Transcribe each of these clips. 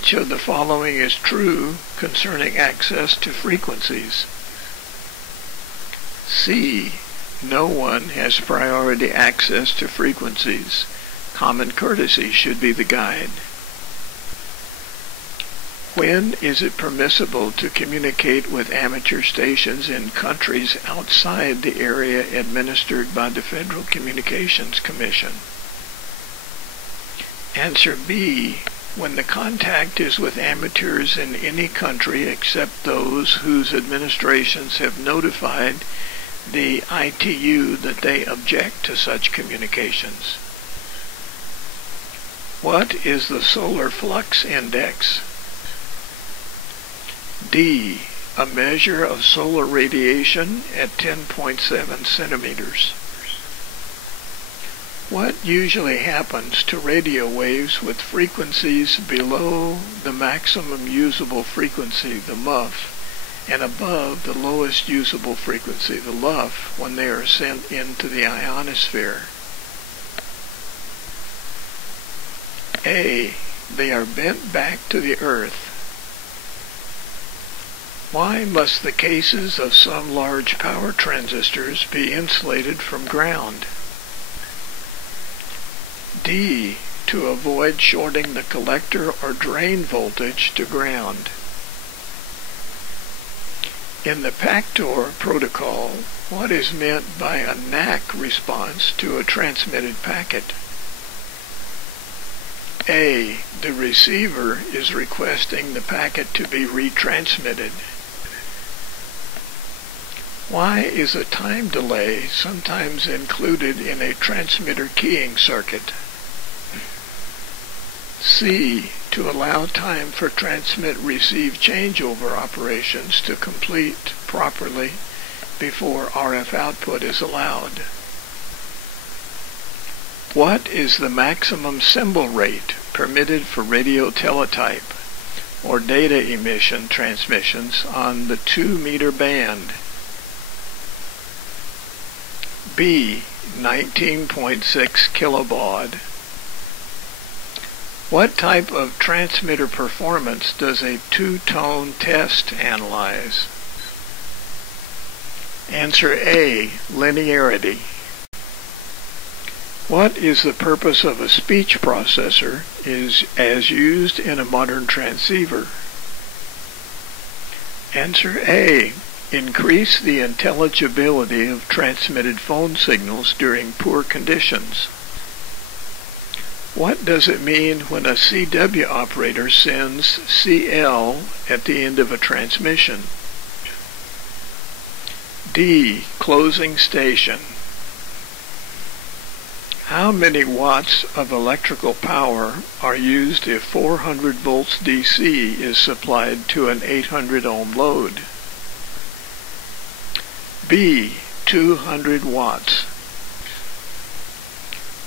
Which of the following is true concerning access to frequencies? C. No one has priority access to frequencies. Common courtesy should be the guide. When is it permissible to communicate with amateur stations in countries outside the area administered by the Federal Communications Commission? Answer B. When the contact is with amateurs in any country except those whose administrations have notified the ITU that they object to such communications. What is the solar flux index? D. A measure of solar radiation at 10.7 centimeters. What usually happens to radio waves with frequencies below the maximum usable frequency, the MUF, and above the lowest usable frequency, the LUF, when they are sent into the ionosphere? A. They are bent back to the Earth. Why must the cases of some large power transistors be insulated from ground? D. To avoid shorting the collector or drain voltage to ground. In the PACTOR protocol, what is meant by a NAC response to a transmitted packet? A. The receiver is requesting the packet to be retransmitted. Why is a time delay sometimes included in a transmitter keying circuit? C. To allow time for transmit-receive changeover operations to complete properly before RF output is allowed. What is the maximum symbol rate permitted for radio teletype or data emission transmissions on the 2-meter band? B. 19.6 kilobaud. What type of transmitter performance does a two-tone test analyze? Answer A. Linearity. What is the purpose of a speech processor as used in a modern transceiver? Answer A. Increase the intelligibility of transmitted phone signals during poor conditions. What does it mean when a CW operator sends CL at the end of a transmission? D. Closing station. How many watts of electrical power are used if 400 volts DC is supplied to an 800 ohm load? B. 200 watts.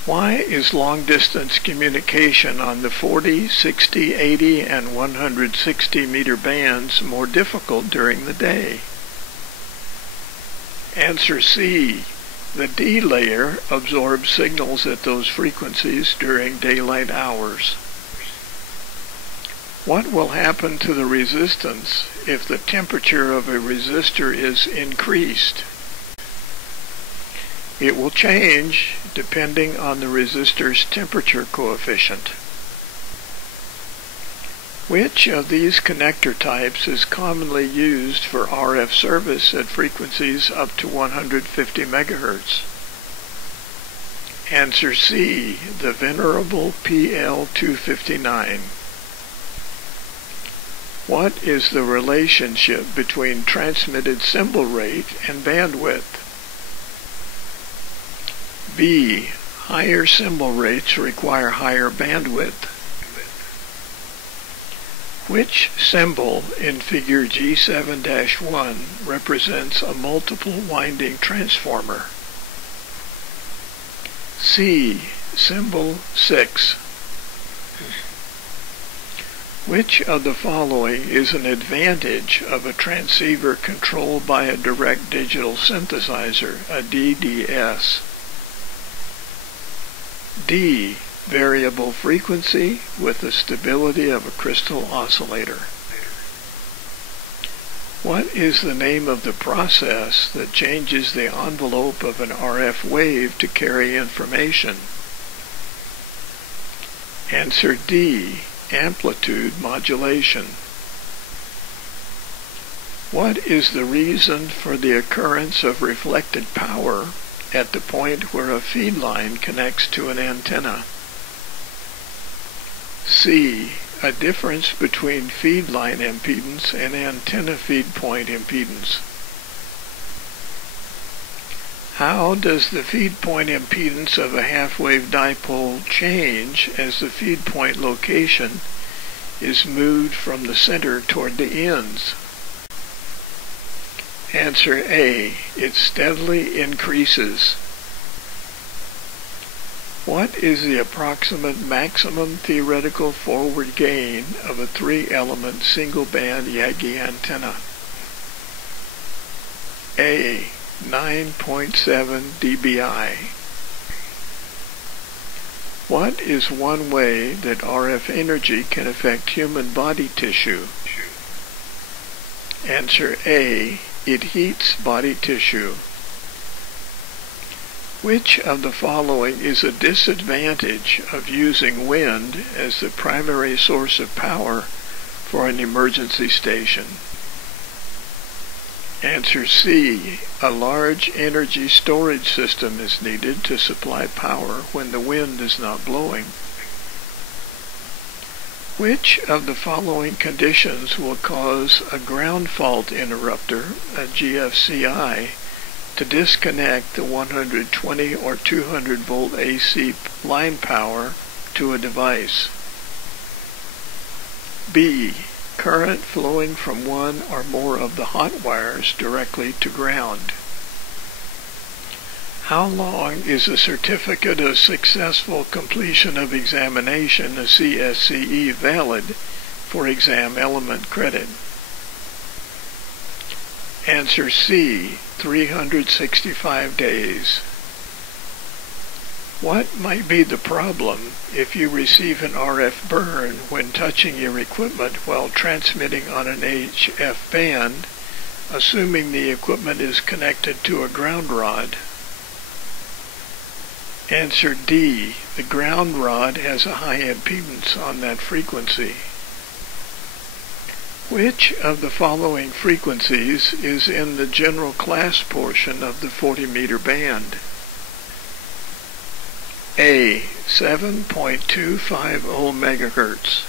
Why is long-distance communication on the 40, 60, 80, and 160 meter bands more difficult during the day? Answer C. The D layer absorbs signals at those frequencies during daylight hours. What will happen to the resistance if the temperature of a resistor is increased? It will change depending on the resistor's temperature coefficient. Which of these connector types is commonly used for RF service at frequencies up to 150 megahertz? Answer C. The venerable PL259. What is the relationship between transmitted symbol rate and bandwidth? B. Higher symbol rates require higher bandwidth. Which symbol in figure G7-1 represents a multiple winding transformer? C. Symbol 6. Which of the following is an advantage of a transceiver controlled by a direct digital synthesizer, a DDS? D. variable frequency with the stability of a crystal oscillator. What is the name of the process that changes the envelope of an RF wave to carry information? Answer D, amplitude modulation. What is the reason for the occurrence of reflected power at the point where a feed line connects to an antenna? C, a difference between feed line impedance and antenna feed point impedance. How does the feed point impedance of a half-wave dipole change as the feed point location is moved from the center toward the ends? Answer A, it steadily increases. What is the approximate maximum theoretical forward gain of a 3-element single-band Yagi antenna? A, 9.7 dBi. What is one way that RF energy can affect human body tissue? Answer A, it heats body tissue. Which of the following is a disadvantage of using wind as the primary source of power for an emergency station? Answer C, a large energy storage system is needed to supply power when the wind is not blowing. Which of the following conditions will cause a ground fault interrupter, a GFCI, to disconnect the 120 or 200 volt AC line power to a device? B, current flowing from one or more of the hot wires directly to ground. How long is a certificate of successful completion of examination, a CSCE, valid for exam element credit? Answer C, 365 days. What might be the problem if you receive an RF burn when touching your equipment while transmitting on an HF band, assuming the equipment is connected to a ground rod? Answer D, the ground rod has a high impedance on that frequency. Which of the following frequencies is in the general class portion of the 40-meter band? A, 7.250 MHz.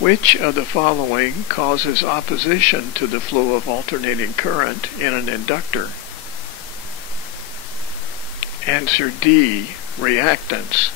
Which of the following causes opposition to the flow of alternating current in an inductor? Answer D, reactance.